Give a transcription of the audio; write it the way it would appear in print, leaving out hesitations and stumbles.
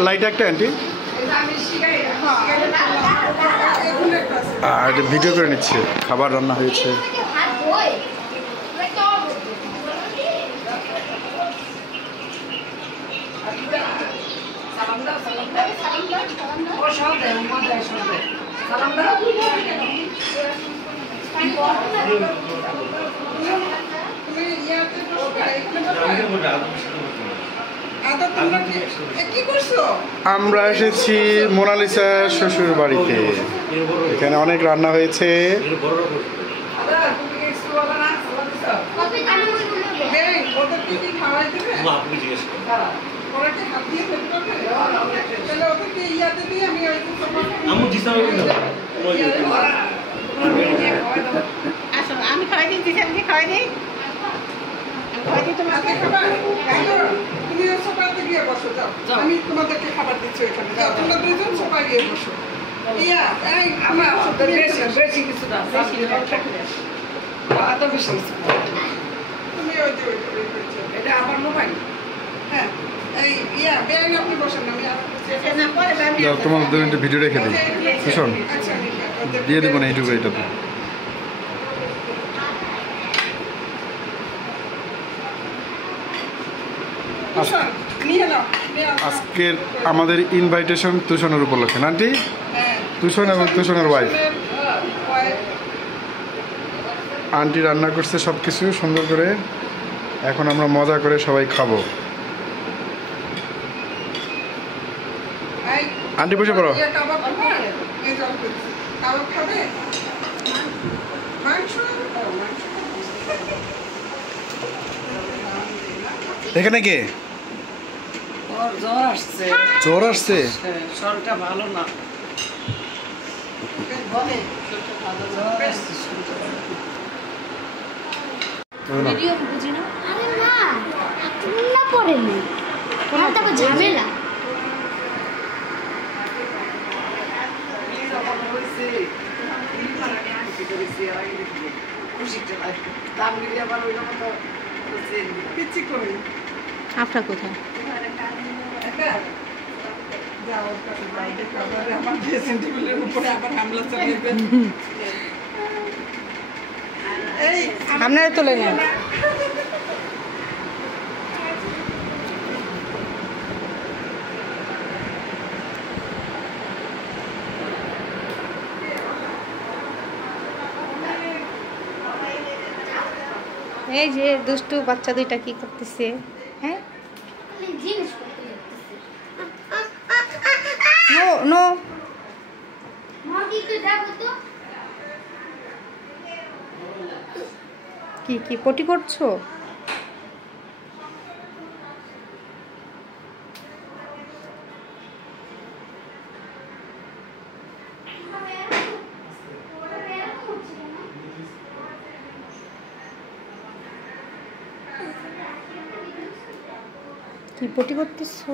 light একটা aunty আর video করে নিচ্ছে খাবার রান্না হয়েছে আমরা এসেছি মোনালিসা শ্বশুর বাড়িতে এখানে অনেক রান্না হয়েছে আমি খাওয়াই দিই দিশানকে খাওয়াই দিই আমি তোমাদেরকে খাবার দিচ্ছি এখানে তোমরা দুইজন সবাই গিয়ে বসো বেশি কিছু না তুমি এটা আমার মোবাইল হ্যাঁ আপনি বসেন তোমাদের একটা ভিডিও রেখে দিই ভীষণ দিয়ে দেবো না এইটুকু এইটাতে আজকের আমাদের ইনভাইটেশন তুষনের উপলক্ষে আন্টি তুষন এবং তুষনের ওয়াইফ আন্টি রান্না করছে সব কিছু সুন্দর করে এখন আমরা মজা করে সবাই খাবো আন্টি বসে পড়ো এখানে কে জ্বর আসছে শরীরটা ভালো না ঝামেলা আপনার কোথায় আপনারা তুলে নেন এই যে দুষ্টু বাচ্চা দুইটা কি করতেছে হ্যাঁ নো কি কি পটি করছো কি পটি করতেছো